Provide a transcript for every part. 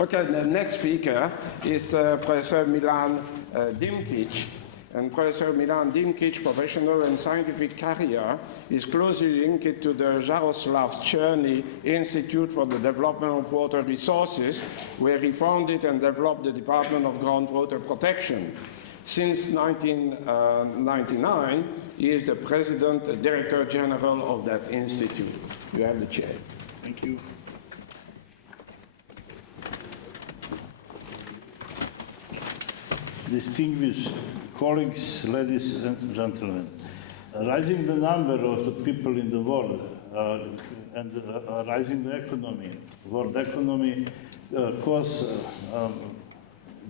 Okay, the next speaker is Professor Milan Dimkić. And Professor Milan Dimkić, professional and scientific career, is closely linked to the Jaroslav Czerny Institute for the Development of Water Resources, where he founded and developed the Department of Groundwater Protection. Since 1999, he is the President and Director General of that institute. You have the chair. Thank you. Distinguished colleagues, ladies and gentlemen, rising the number of the people in the world and rising the economy, world economy cause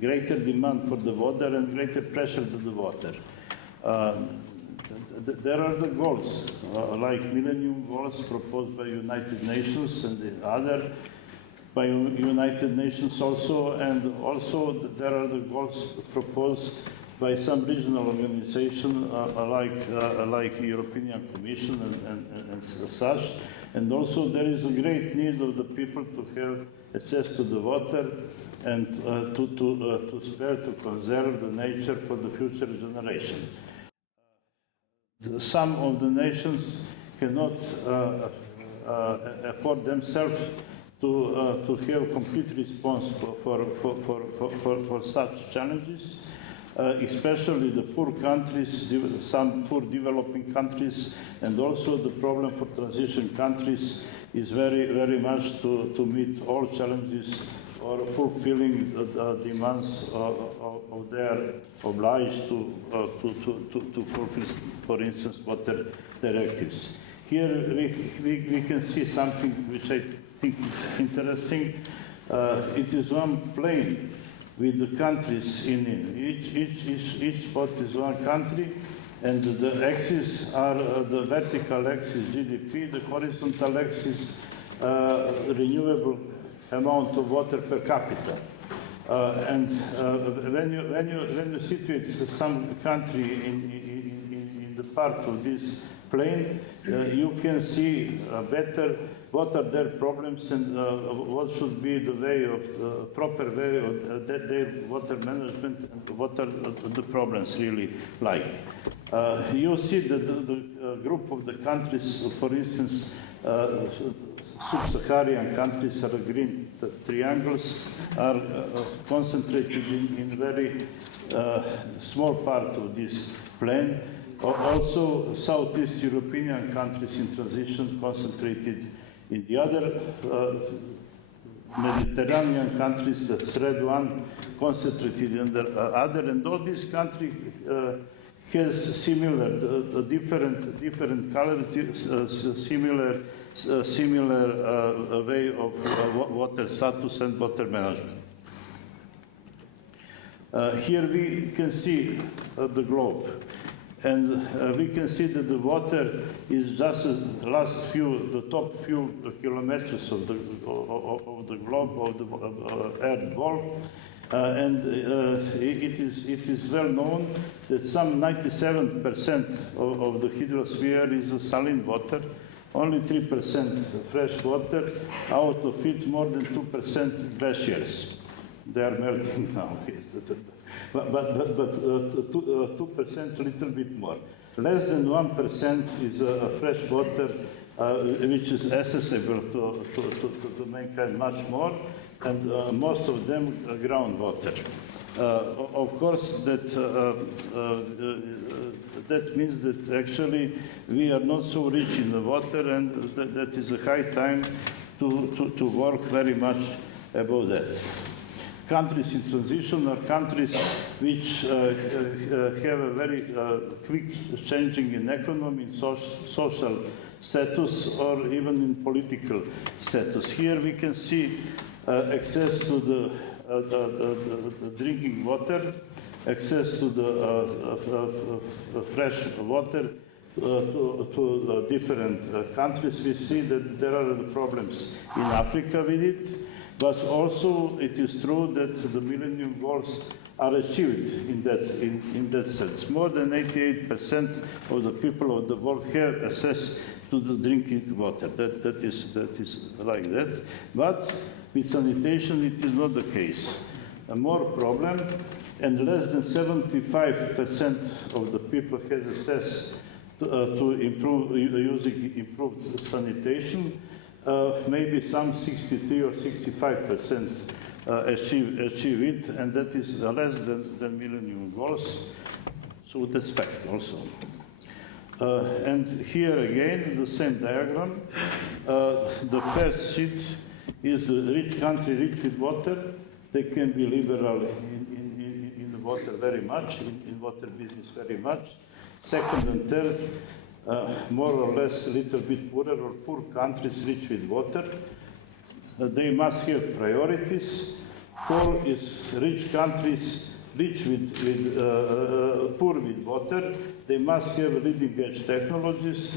greater demand for the water and greater pressure to the water. There are the goals, like Millennium Goals proposed by United Nations and the other by United Nations also, and also there are the goals proposed by some regional organization like the European Commission and such. And also there is a great need of the people to have access to the water and to spare, to conserve the nature for the future generation. Some of the nations cannot afford themselves to have complete response for such challenges, especially the poor countries, some poor developing countries, and also the problem for transition countries is very much to meet all challenges or fulfilling the demands of their obliged to fulfill, for instance, water directives. Here we can see something which I think is interesting. It is one plane with the countries in it. Each spot is one country, and the axis are the vertical axis GDP, the horizontal axis renewable amount of water per capita. And when you situate some country in the part of this plane, you can see better what are their problems and what should be the way of proper way of their water management and what are the problems really like. You see that the group of the countries, for instance, sub-Saharan countries are green triangles, are concentrated in very small part of this plane. Also, Southeast European countries in transition concentrated in the other. Mediterranean countries, that's red one, concentrated in the other, and all these countries has similar, different color, similar way of water status and water management. Here we can see the globe. And we can see that the water is just the top few kilometers of the globe, of the earth ball. And it is well known that some 97% of the hydrosphere is saline water, only 3% fresh water, out of it more than 2% glaciers. They are melting now. But 2% a little bit more. Less than 1% is fresh water, which is accessible to mankind much more, and most of them groundwater. Of course, that means that actually we are not so rich in the water, and that is a high time to work very much about that. Countries in transition are countries which have a very quick changing in economy, in social status, or even in political status. Here we can see access to the drinking water, access to the fresh water to different countries. We see that there are problems in Africa with it. But also, it is true that the Millennium Goals are achieved in that sense. More than 88% of the people of the world have access to the drinking water. That is like that. But With sanitation, it is not the case. A more problem, and less than 75% of the people has access to using improved sanitation. Maybe some 63 or 65% achieve it, and that is less than millennium goals. So that's fact also. And here again, the same diagram. The first sheet is the rich country rich with water. They can be liberal in water very much, in water business very much. Second and third, more or less a little bit poorer or poor countries rich with water. They must have priorities. 4 is rich countries rich with poor with water. They must have leading edge technologies.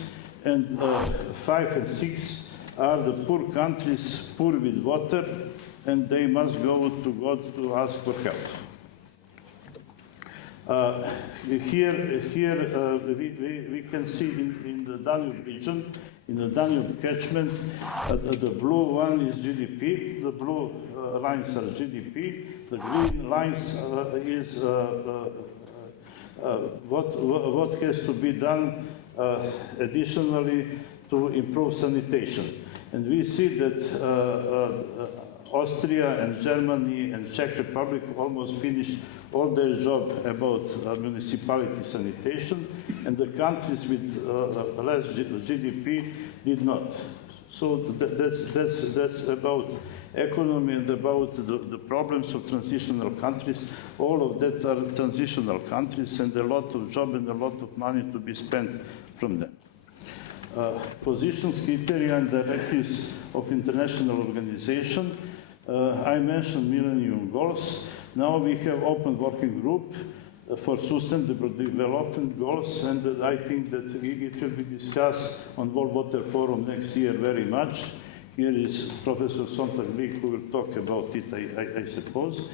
And 5 and 6 are the poor countries poor with water, and they must go to God to ask for help. Here we can see in the Danube region, in the Danube catchment, the blue one is GDP, the blue lines are GDP, the green lines is what has to be done additionally to improve sanitation. And we see that Austria and Germany and Czech Republic almost finished all their job about municipality sanitation, and the countries with less GDP did not. So that's about economy and about the problems of transitional countries. All of that are transitional countries, and a lot of job and a lot of money to be spent from them. Positions, criteria, and directives of international organization. I mentioned Millennium Goals. Now we have open working group for sustainable development goals, and I think that it will be discussed on World Water Forum next year very much. Here is Professor Sontag-Leek who will talk about it, I suppose.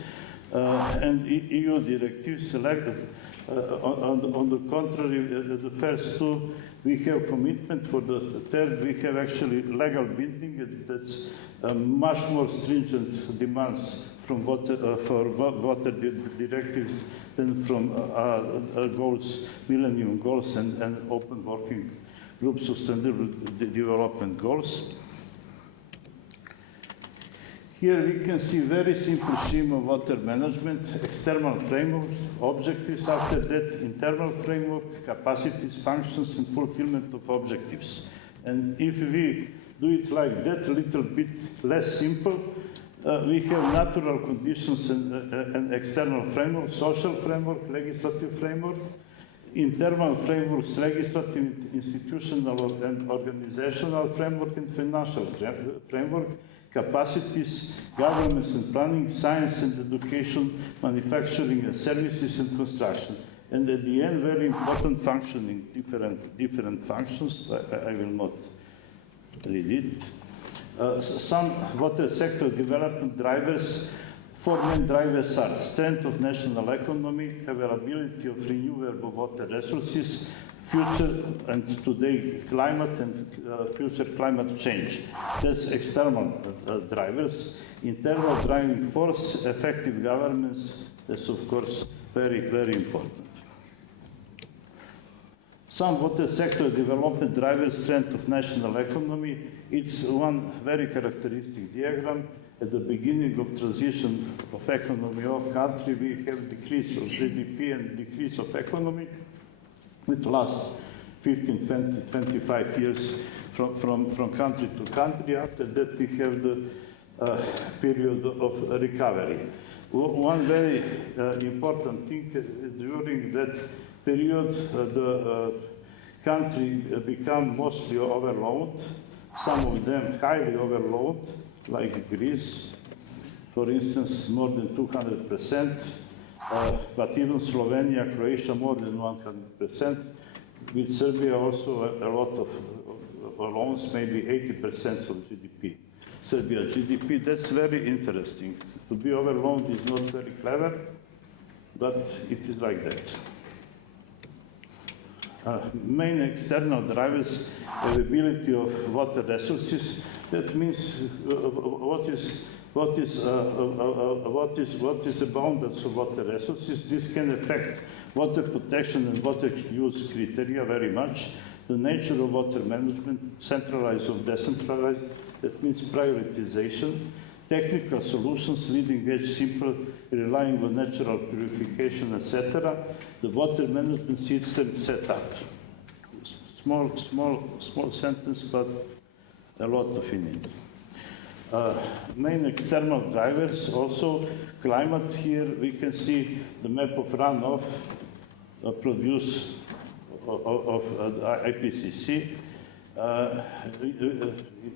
And EU directives selected. On the contrary, the first two, we have commitment. For the third, we have actually legal binding. That's much more stringent demands from for water directives than from goals, Millennium Goals and Open Working Group Sustainable Development Goals. Here we can see very simple scheme of water management, external framework, objectives, after that internal framework, capacities, functions, and fulfillment of objectives. And if we do it like that, a little bit less simple, we have natural conditions and external framework, social framework, legislative framework, internal frameworks, legislative, institutional, and organizational framework, and financial framework, capacities, governments and planning, science and education, manufacturing and services and construction. And at the end, very important functioning, different functions. I will not read it. Some water sector development drivers, 4 main drivers are strength of national economy, availability of renewable water resources, future and today climate and future climate change. That's external drivers. Internal driving force, effective governments, that's of course very, very important. Some water sector development drivers, strength of national economy. It's one very characteristic diagram. At the beginning of transition of economy of country, we have decrease of GDP and decrease of economy. It lasts 15, 20, 25 years from country to country. After that, we have the period of recovery. One very important thing, during that period, the country become mostly overloaded, some of them highly overloaded, like Greece, for instance, more than 200%, but even Slovenia, Croatia, more than 100%. With Serbia also a lot of loans, maybe 80% of GDP. Serbia GDP, that's very interesting. To be overloaded is not very clever, but it is like that. Main external drivers, availability of water resources. That means what is the boundaries of water resources. This can affect water protection and water use criteria very much. The nature of water management, centralized or decentralized, that means prioritization. Technical solutions, leading edge, simple, relying on natural purification, etc. The water management system set up. Small sentence, but a lot of in it. Main external drivers also, climate here, we can see the map of runoff produced of IPCC.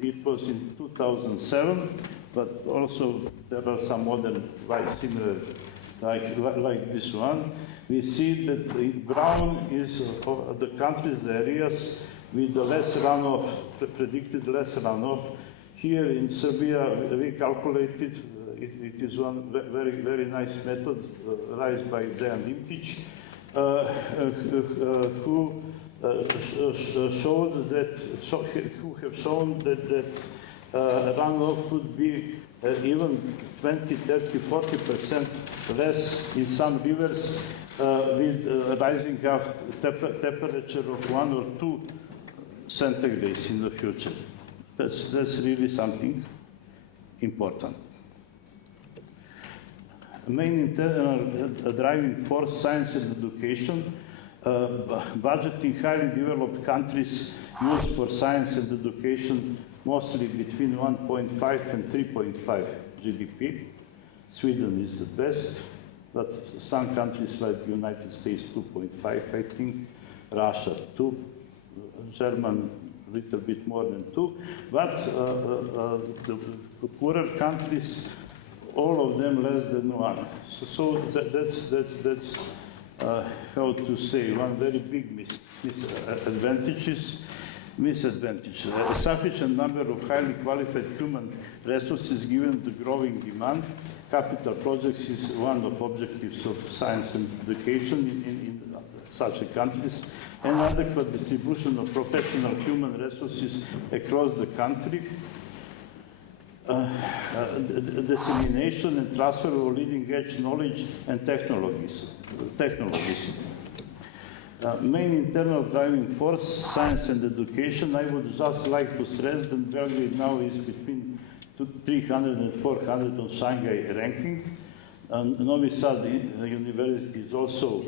It was in 2007, but also there are some other quite similar, like this one. We see that in brown is the countries, the areas with the less runoff, predicted less runoff. Here in Serbia, we calculated, it is one very nice method raised by Dimkić, who have shown that runoff could be even 20, 30, 40% less in some rivers with rising of temperature of 1 or 2 centigrades in the future. That's really something important. Main internal driving force, science and education. Budgeting highly developed countries use for science and education mostly between 1.5 and 3.5 GDP. Sweden is the best, but some countries like the United States 2.5, I think, Russia 2, German a little bit more than 2, but the poorer countries, all of them less than 1. So that's how to say, one very big misadvantage. A sufficient number of highly qualified human resources given the growing demand. Capital projects is one of objectives of science and education in such countries. An adequate distribution of professional human resources across the country. Dissemination and transfer of leading-edge knowledge and technologies. Main internal driving force, science and education. I would just like to stress that Belgrade now is between 300 and 400 on Shanghai ranking. Novi Sad University is also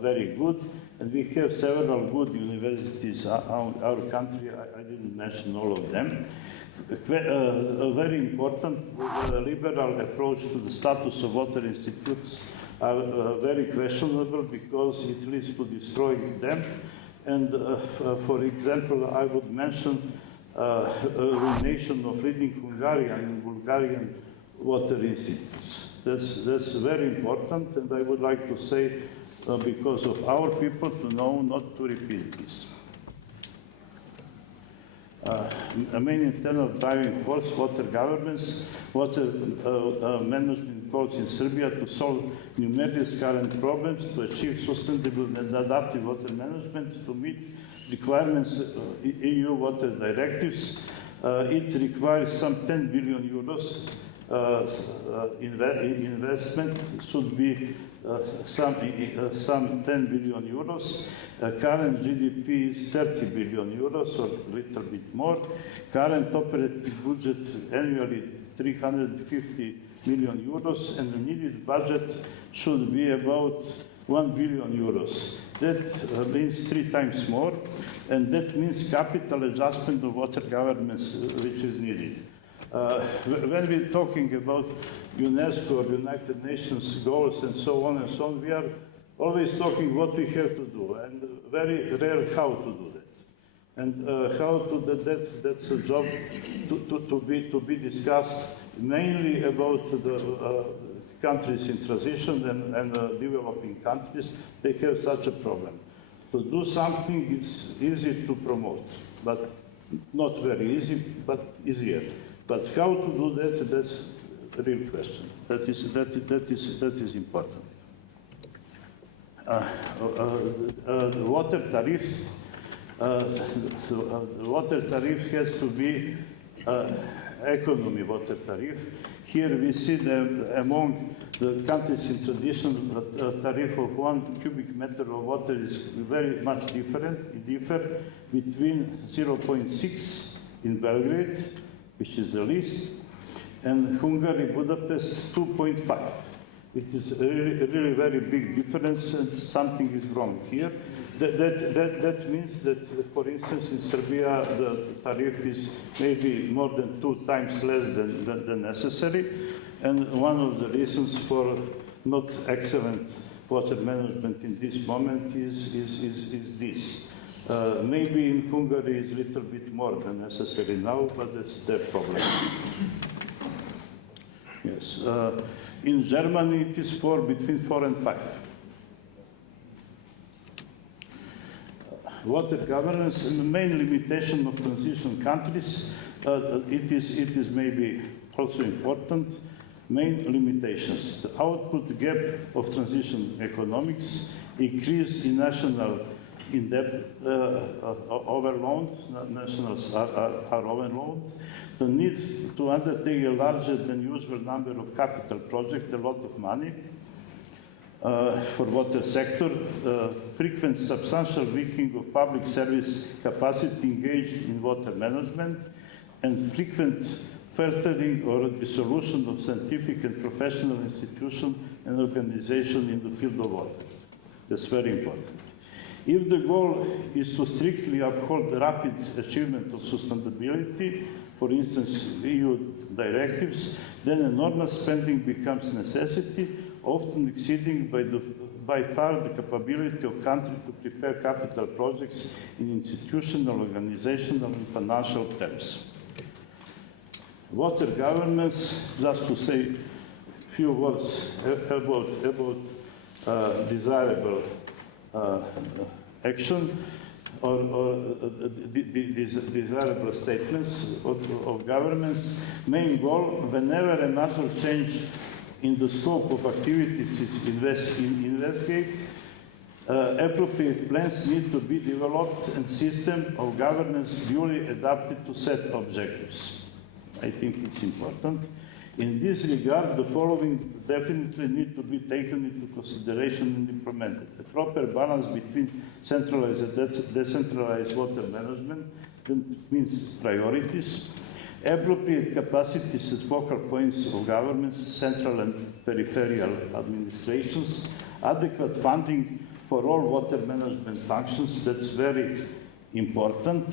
very good, and we have several good universities in our country. I didn't mention all of them. A very important liberal approach to the status of water institutes are very questionable because it leads to destroying them. And for example, I would mention ruination of leading Hungarian and Bulgarian water institutes. That's very important, and I would like to say, because of our people, to know not to repeat this. A main internal driving force, water governments, water management calls in Serbia to solve numerous current problems, to achieve sustainable and adaptive water management, to meet requirements EU water directives. It requires some 10 billion euros investment, should be some 10 billion euros. Current GDP is 30 billion euros, or a little bit more. Current operating budget annually 350 million euros, and the needed budget should be about 1 billion euros. That means 3 times more, and that means capital adjustment of water governments which is needed. When we're talking about UNESCO or United Nations goals and so on, we are always talking what we have to do, and very rare how to do that. And how to do that, that's a job to be discussed, mainly about the countries in transition and developing countries. They have such a problem. To do something is easy to promote, but not very easy, but easier. But how to do that, that's the real question. That is important. The water tariff. The water tariff has to be economy water tariff. Here we see that among the countries in traditional tariff of 1 cubic meter of water is very much different. It differs between 0.6 in Belgrade, which is the least, and Hungary, Budapest, 2.5. It is a really very big difference, and something is wrong here. That means that, for instance, in Serbia, the tariff is maybe more than 2 times less than necessary. And one of the reasons for not excellent water management in this moment is this. Maybe in Hungary it's a little bit more than necessary now, but that's their problem. Yes. In Germany, it is between 4 and 5. Water governance and the main limitation of transition countries, it is maybe also important. Main limitations: the output gap of transition economics, increase in national in-depth overload, nationals are overloaded, the need to undertake a larger than usual number of capital projects, a lot of money for water sector, frequent substantial weakening of public service capacity engaged in water management, and frequent filtering or dissolution of scientific and professional institutions and organizations in the field of water. That's very important. If the goal is to strictly uphold the rapid achievement of sustainability, for instance, EU directives, then enormous spending becomes necessity, often exceeding by far the capability of country to prepare capital projects in institutional, organizational, and financial terms. Water governance, just to say a few words about desirable action or desirable statements of governments. Main goal: whenever a major change in the scope of activities is investigated, appropriate plans need to be developed and system of governance duly adapted to set objectives. I think it's important. In this regard, the following definitely need to be taken into consideration and implemented: a proper balance between centralized and decentralized water management, that means priorities, appropriate capacities as focal points of governments, central and peripheral administrations, adequate funding for all water management functions, that's very important,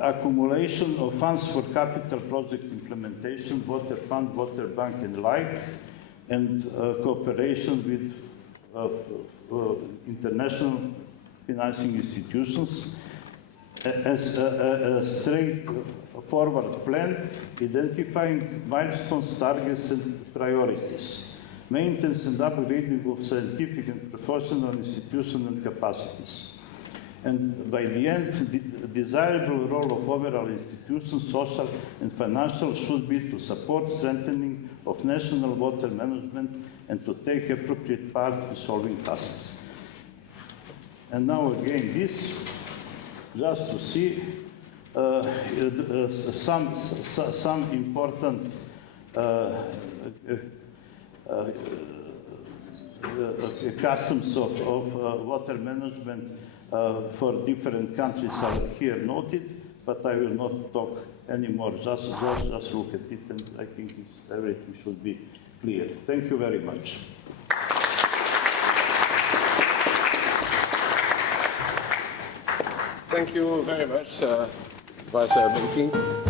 accumulation of funds for capital project implementation, water fund, water bank and like, and cooperation with international financing institutions, as a straightforward plan identifying milestones, targets and priorities, maintenance and upgrading of scientific and professional institutions and capacities. And by the end, the desirable role of overall institutions, social and financial, should be to support strengthening of national water management and to take appropriate part in solving tasks. And now again this, just to see some important customs of water management for different countries are here noted, but I will not talk anymore. Just look at it, and I think everything should be clear. Thank you very much. Thank you very much, Vice Dimkić.